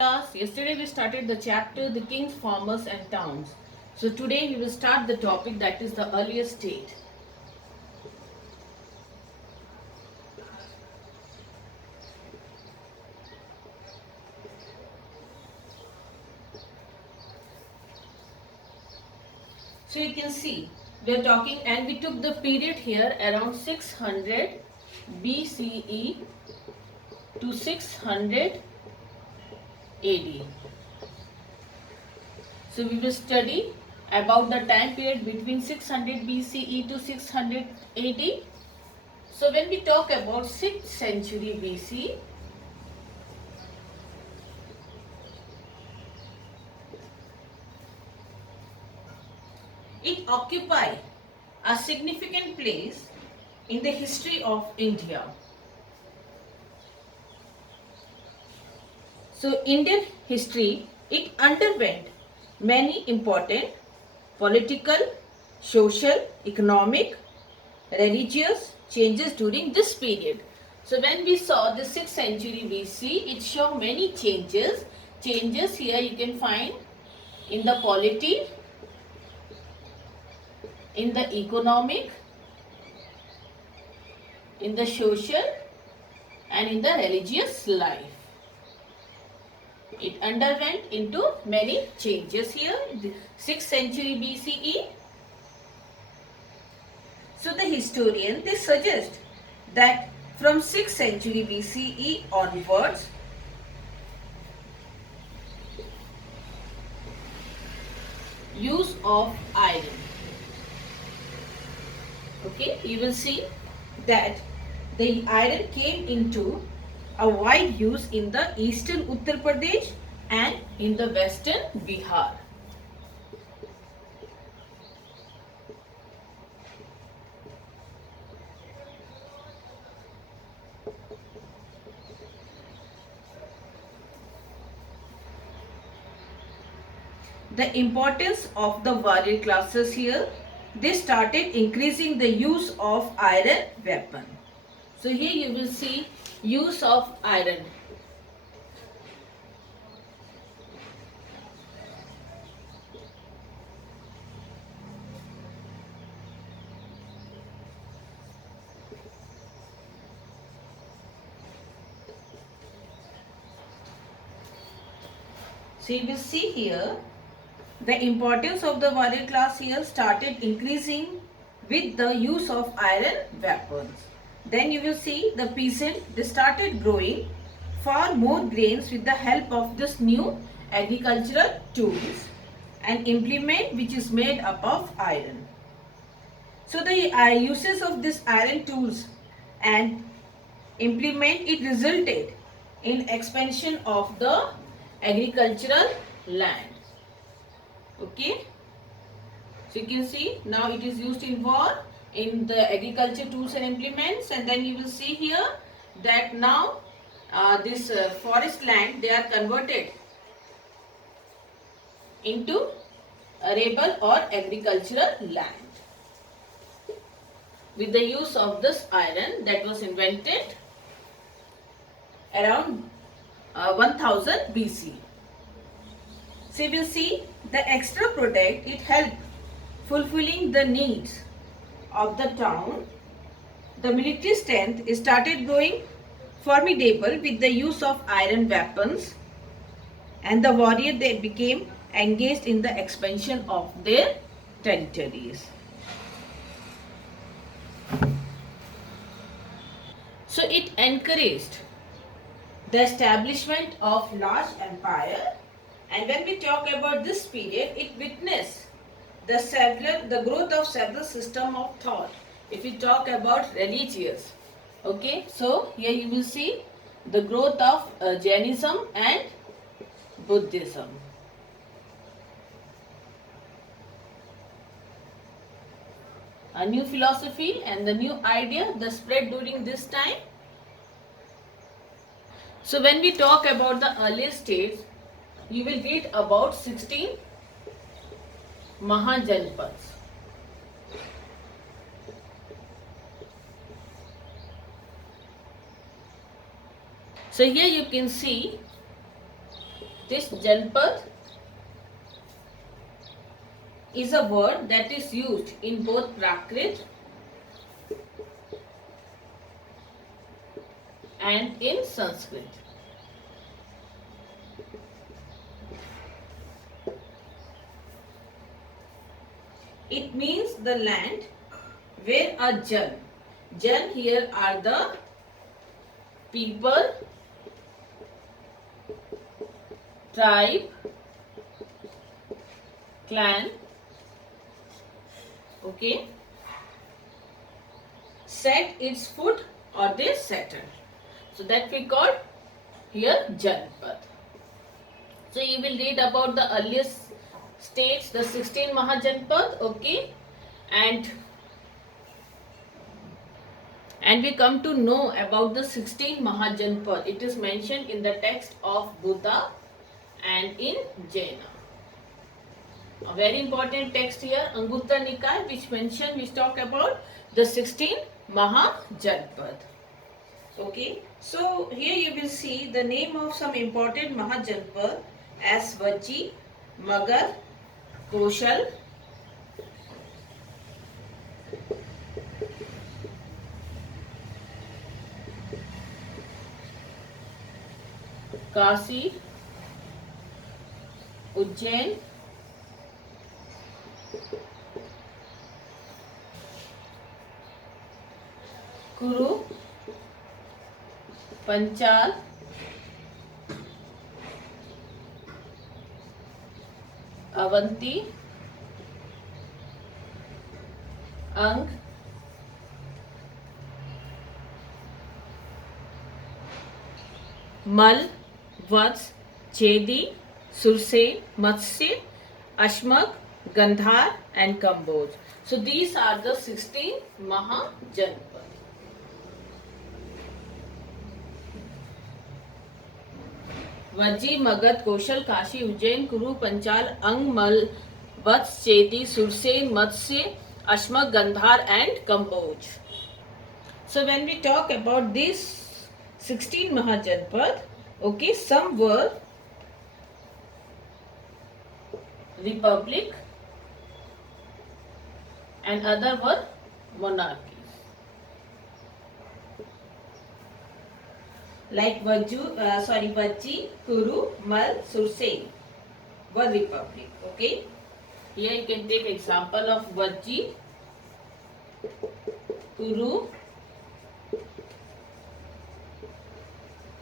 Class, yesterday we started the chapter The Kings, Farmers and Towns. So today we will start the topic that is the earliest state. So you can see we are talking and we took the period here around 600 BCE to 600 AD. So we will study about the time period between 600 BCE to 600 AD. So when we talk about 6th century BC, it occupies a significant place in the history of India. So Indian history, it underwent many important political, social, economic, religious changes during this period. So when we saw the 6th century BC, it showed many changes. Changes here you can find in the polity, in the economic, in the social and in the religious life. It underwent into many changes here, the 6th century BCE. So the historian, they suggest that from 6th century BCE onwards, use of iron. Okay, you will see that the iron came into a wide use in the eastern Uttar Pradesh and in the western Bihar. The importance of the warrior classes here, they started increasing the use of iron weapon. So here you will see use of iron. So you will see here the importance of the warrior class here started increasing with the use of iron weapons. Then you will see the peasant, they started growing far more grains with the help of this new agricultural tools and implement which is made up of iron. So the uses of this iron tools and implement, it resulted in expansion of the agricultural land. Okay, so you can see now it is used in war, in the agriculture tools and implements, and then you will see here that now this forest land, they are converted into arable or agricultural land with the use of this iron that was invented around 1000 BC. So you will see the extra product, it helped fulfilling the needs of the town. The military strength started growing formidable with the use of iron weapons, and the warrior, they became engaged in the expansion of their territories. So it encouraged the establishment of large empire, and when we talk about this period, it witnessed the growth of several system of thought. If we talk about religious, okay, so here you will see the growth of Jainism and Buddhism. A new philosophy and the new idea that spread during this time. So when we talk about the earlier states, you will read about 16 Mahajanpads. So here you can see This Janpad is a word that is used in both Prakrit and in Sanskrit. It means the land where a Jan here are the people, tribe, clan, okay, set its foot or they settle. So that we call here Janpad. So you will read about the earliest states, the 16 Mahajanpad, okay, and we come to know about the 16 Mahajanpad. It is mentioned in the text of Buddha and in Jaina. A very important text here, Anguttara Nikaya, which talk about the 16 Mahajanpad. Okay, so here you will see the name of some important Mahajanpad as Vajji, Magadh, Koshal, Kasi, Ujjain, Kuru, Panchal, Avanti, Ang, Mal, Vats, Chedi, Sursen, Matsya, Ashmak, Gandhar and Kamboj. So these are the 16 Mahajanpad. Vajji, Magadh, Koshal, Kashi, Ujjain, Kuru, Panchal, Ang, Mal, Vats, Chedi, Sursen, Matsya, Ashmak, Gandhar and Kamboj. So when we talk about these 16 Mahajanpad, okay, some were republic and other were monarchies. Like Vajji, Kuru, Mal, Sursen were republic. Okay. Here you can take example of Vajji, Kuru,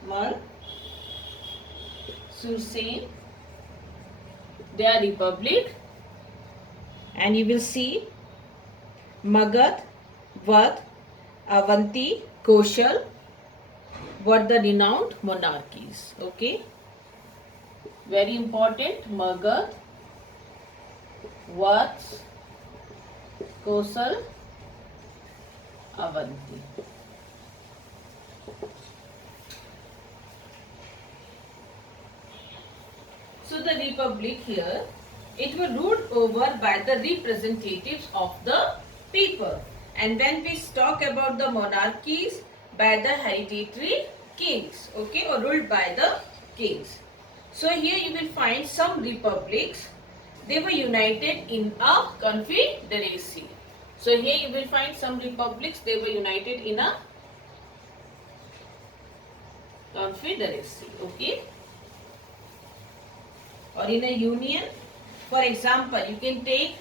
Mal, Sursen. They are republic, and you will see Magadh, Vad, Avanti, Koshal were the renowned monarchies. Okay, very important. Magadh, Vad, Koshal, Avanti. So the republic here, it was ruled over by the representatives of the people. And when we talk about the monarchies, by the hereditary kings, okay, or ruled by the kings. So here you will find some republics, they were united in a confederacy. So here you will find some republics, they were united in a confederacy, okay, or in a union. For example, you can take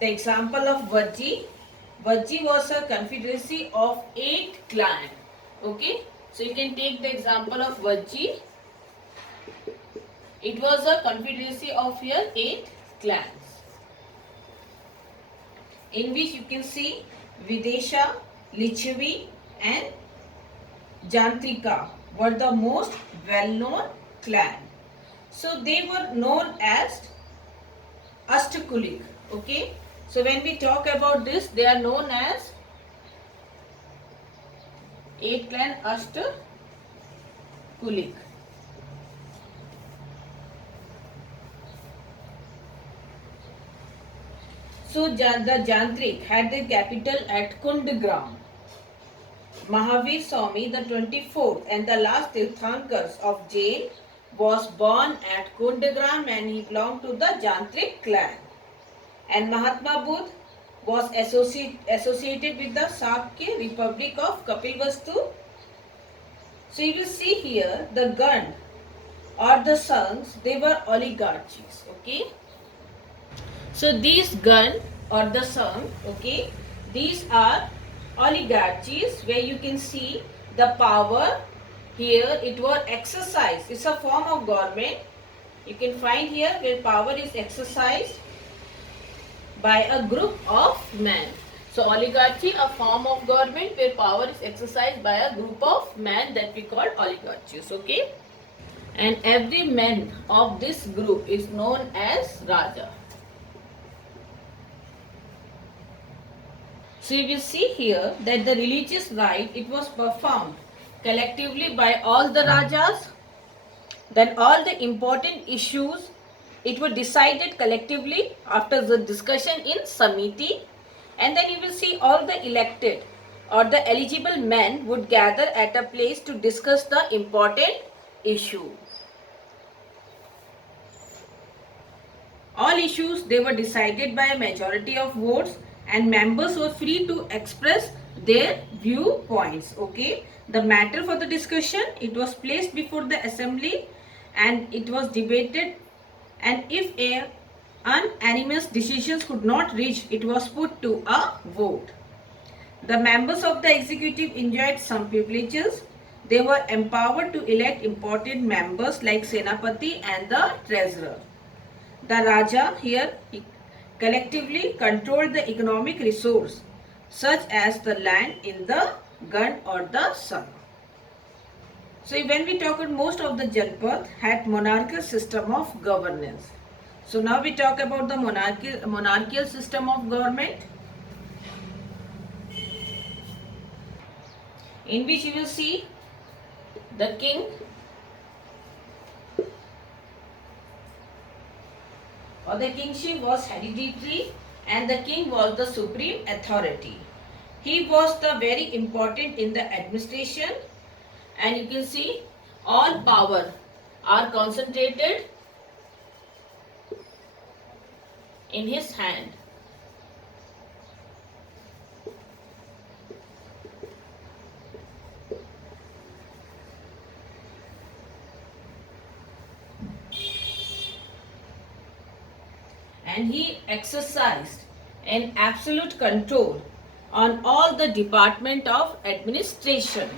the example of Vajji. Vajji was a confederacy of 8 clans. Okay, so you can take the example of Vajji. It was a confederacy of here 8 clans, in which you can see Videsha, Lichavi and Jantrika were the most well-known clan. So they were known as Ashtakulik. Okay, so when we talk about this, they are known as 8 clan Ashtakulik. So the Jantrik had their capital at Kundagram. Mahavir Swami, the 24th and the last Tirthankars of Jain, was born at Kundagram and he belonged to the Jantrik clan. And Mahatma Buddha was associated with the Sakya Republic of Kapilvastu. So you will see here the Gand or the sons, they were oligarchies. Okay. So these Gand or the Sangh, okay, these are oligarchies where you can see the power here it was exercised. It's a form of government. You can find here where power is exercised by a group of men. So oligarchy, a form of government where power is exercised by a group of men that we call oligarchies. Okay. And every man of this group is known as Raja. So you will see here that the religious rite, it was performed collectively by all the Rajas. Then all the important issues, it was decided collectively after the discussion in Samiti. And then you will see all the elected or the eligible men would gather at a place to discuss the important issue. All issues, they were decided by a majority of votes and members were free to express their viewpoints. Okay, the matter for the discussion, it was placed before the assembly and it was debated, and if a unanimous decisions could not reach, it was put to a vote. The members of the executive enjoyed some privileges. They were empowered to elect important members like Senapati and the treasurer. The Raja here collectively controlled the economic resource such as the land in the Gand or the Sangh. So when we talk about most of the Janpath had monarchical system of governance. So now we talk about the monarchical system of government, in which you will see the king or the kingship was hereditary and the king was the supreme authority. He was the very important in the administration, and you can see all power are concentrated in his hand. And he exercised an absolute control on all the department of administration.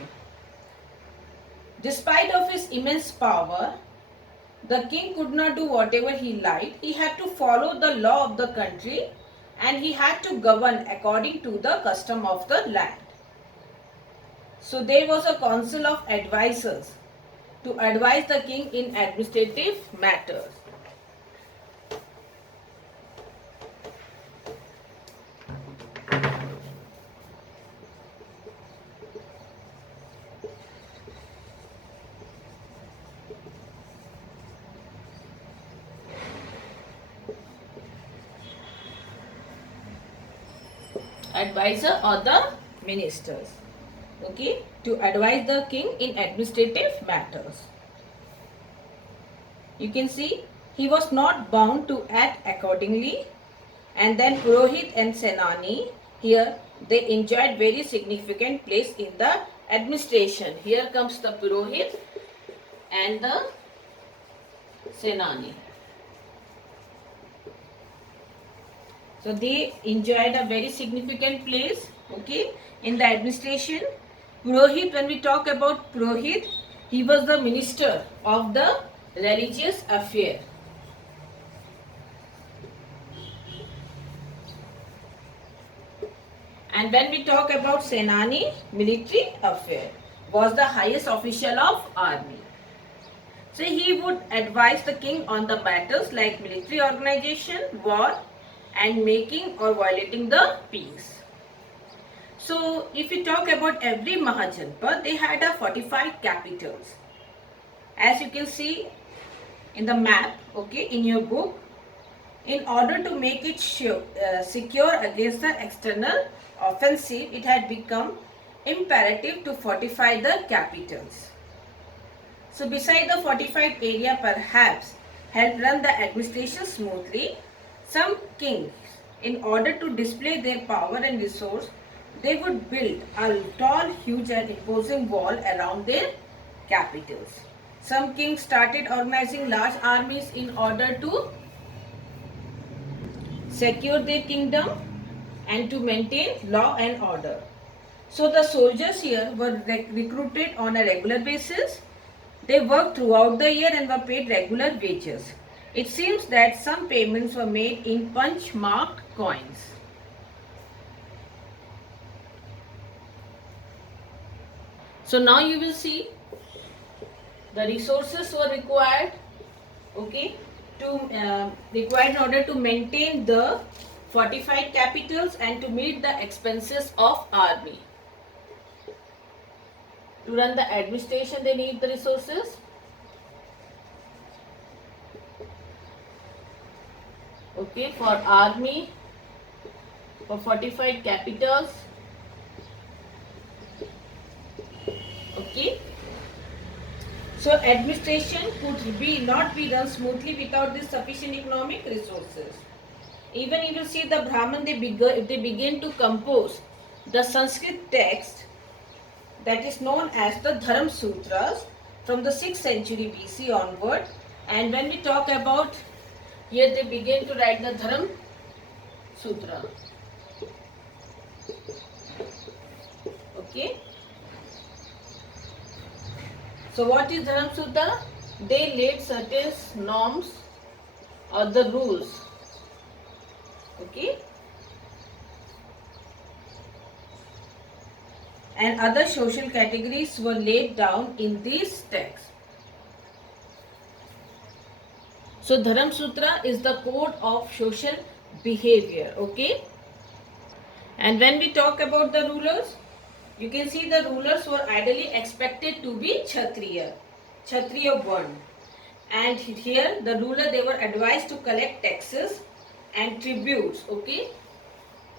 Despite of his immense power, the king could not do whatever he liked. He had to follow the law of the country and he had to govern according to the custom of the land. So there was a council of advisors to advise the king in administrative matters. Advisor or the ministers, okay, to advise the king in administrative matters. You can see he was not bound to act accordingly. And then Purohit and Senani, here they enjoyed very significant place in the administration. Here comes the Purohit and the Senani. So they enjoyed a very significant place, okay, in the administration. Purohit, when we talk about Purohit, he was the minister of the religious affair. And when we talk about Senani, military affair, was the highest official of army. So he would advise the king on the matters like military organization, war, and making or violating the peace. So if you talk about every Mahajanpad, they had a fortified capitals. As you can see in the map, okay, in your book, in order to make it secure against the external offensive, it had become imperative to fortify the capitals. So beside the fortified area perhaps helped run the administration smoothly, some kings, in order to display their power and resource, they would build a tall, huge and imposing wall around their capitals. Some kings started organizing large armies in order to secure their kingdom and to maintain law and order. So the soldiers here were recruited on a regular basis. They worked throughout the year and were paid regular wages. It seems that some payments were made in punch-marked coins. So now you will see the resources were required, okay, required in order to maintain the fortified capitals and to meet the expenses of army. To run the administration, they need the resources. Okay, for army, for fortified capitals. Okay. So administration could not be done smoothly without this sufficient economic resources. Even you will see the Brahman, if they begin to compose the Sanskrit text that is known as the Dharam Sutras from the 6th century BC onward, and when we talk about here they begin to write the Dharam Sutra. Okay. So what is Dharam Sutra? They laid certain norms or the rules. Okay. And other social categories were laid down in these texts. So Dharam Sutra is the code of social behavior. Okay. And when we talk about the rulers, you can see the rulers were ideally expected to be Kshatriya, Kshatriya one. And here the ruler, they were advised to collect taxes and tributes. Okay.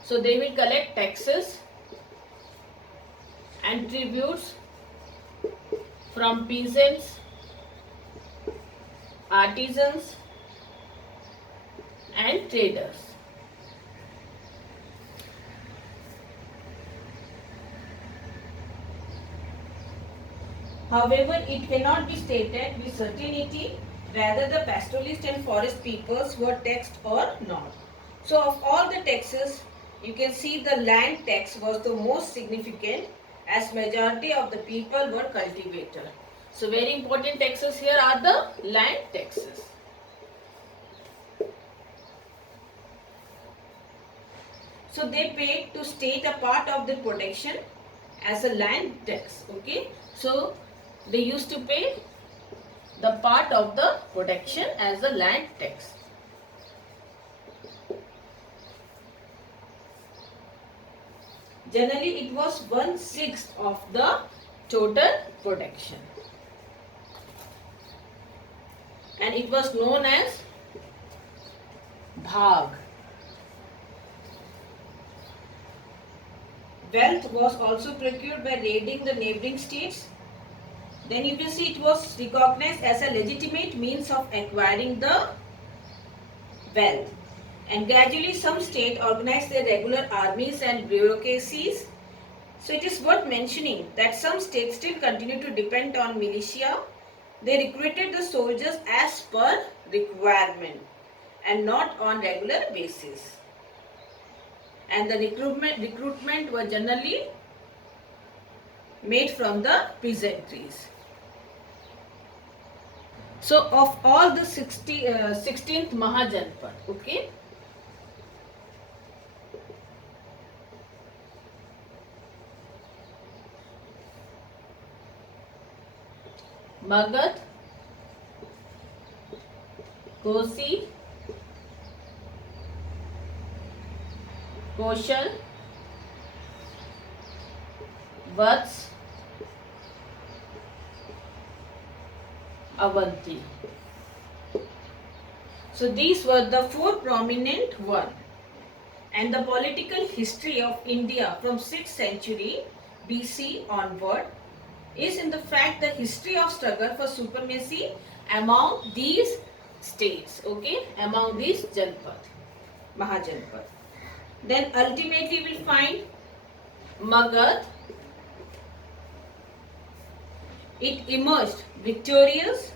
So they will collect taxes and tributes from peasants, artisans and traders. However, it cannot be stated with certainty whether the pastoralist and forest peoples were taxed or not. So of all the taxes, you can see the land tax was the most significant, as majority of the people were cultivators. So very important taxes here are the land taxes. So they paid to state a part of the production as a land tax. Okay. So they used to pay the part of the production as a land tax. Generally, it was 1/6 of the total production. And it was known as Bhag. Wealth was also procured by raiding the neighboring states. Then you will see it was recognized as a legitimate means of acquiring the wealth. And gradually some states organized their regular armies and bureaucracies. So it is worth mentioning that some states still continue to depend on militia. They recruited the soldiers as per requirement and not on regular basis. And the recruitment were generally made from the peasantries. So of all the 16th Mahajanpad, okay, Magad, Kosi, Koshal, Vats, Avanti. So these were the four prominent ones. And the political history of India from 6th century BC onward is in the fact the history of struggle for supremacy among these states, okay, among these Janpad, Mahajanpad. Then ultimately we will find Magad. It emerged victorious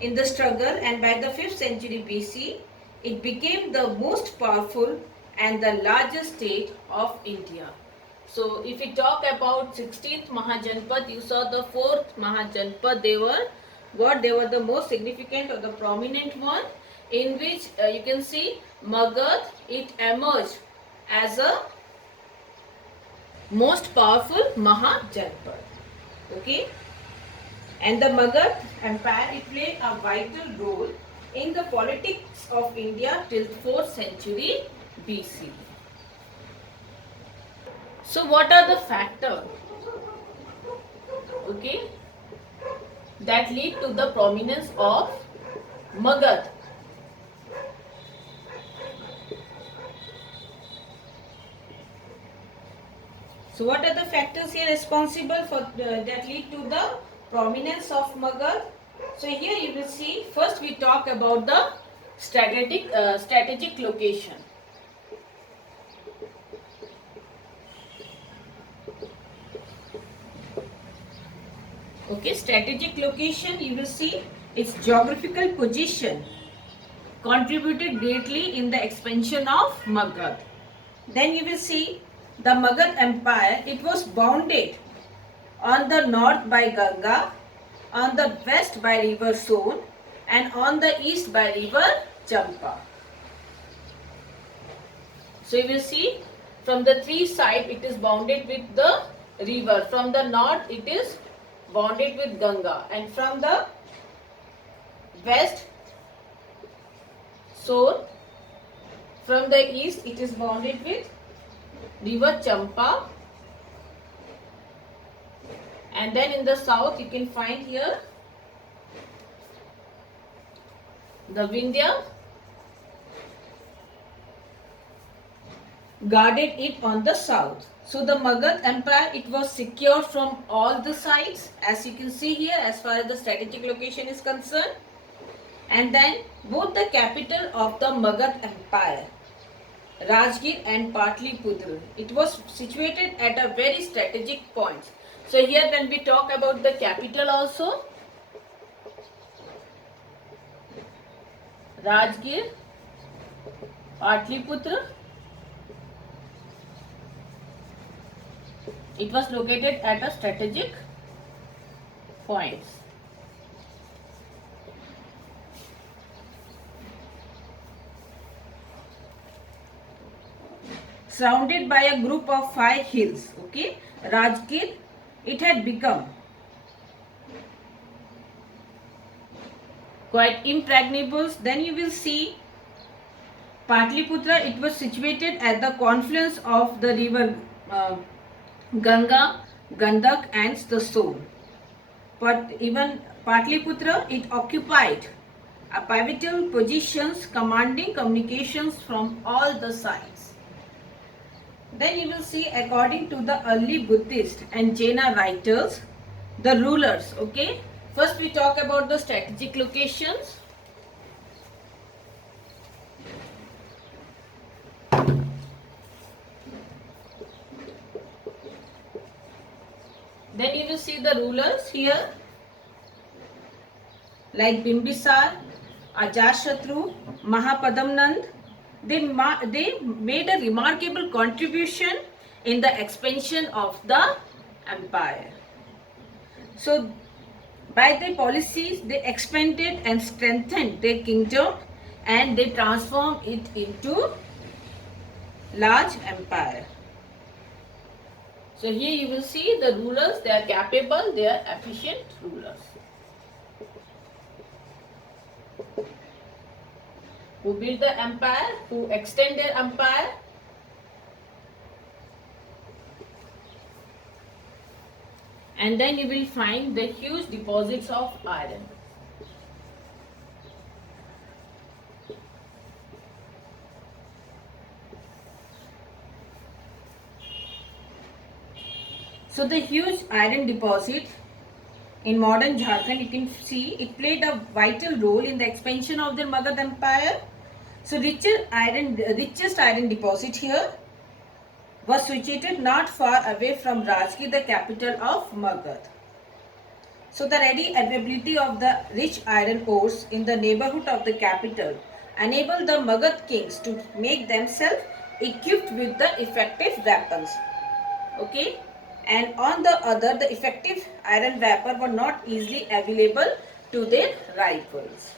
in the struggle, and by the 5th century BC, it became the most powerful and the largest state of India. So if we talk about 16th Mahajanpad, you saw the 4th Mahajanpad, they were the most significant or the prominent one, in which you can see Magad, it emerged as a most powerful Mahajanpad. Okay. And the Magad Empire, it played a vital role in the politics of India till 4th century BC. So what are the factors, okay, that lead to the prominence of Magad? So what are the factors here responsible for that lead to the prominence of Magad? So here you will see, first we talk about the strategic location. Okay, strategic location, you will see its geographical position contributed greatly in the expansion of Magad. Then you will see the Magad Empire, it was bounded on the north by Ganga, on the west by river Son, and on the east by river Champa. So you will see from the three sides it is bounded with the river. From the north it is bounded with Ganga, and from the west Son, from the east it is bounded with river Champa, and then in the south you can find here the Vindhya guarded it on the south. So the Magad Empire, it was secure from all the sides, as you can see here, as far as the strategic location is concerned. And then both the capital of the Magad Empire, Rajgir and Patliputra, it was situated at a very strategic point. So here when we talk about the capital also, Rajgir, Patliputra, it was located at a strategic point. Surrounded by a group of 5 hills, okay, Rajgir, it had become quite impregnable. Then you will see Patliputra, it was situated at the confluence of the river Ganga, Gandak and the Son. But even Patliputra, it occupied a pivotal positions commanding communications from all the sides. Then you will see, according to the early Buddhist and Jaina writers, the rulers, okay. First we talk about the strategic locations. Then you will see the rulers here, like Bimbisar, Ajashatru, Mahapadmanand. They made a remarkable contribution in the expansion of the empire. So by their policies, they expanded and strengthened their kingdom, and they transformed it into large empire. So here you will see the rulers, they are capable, they are efficient rulers, who build the empire, who extend their empire. And then you will find the huge deposits of iron. So the huge iron deposit, In modern Jharkhand, you can see it played a vital role in the expansion of the Magad Empire. So richest iron deposit here was situated not far away from Rajgir, the capital of Magad. So the ready availability of the rich iron ores in the neighborhood of the capital enabled the Magad kings to make themselves equipped with the effective weapons. Okay, and on the other, the effective iron weapon were not easily available to their rivals.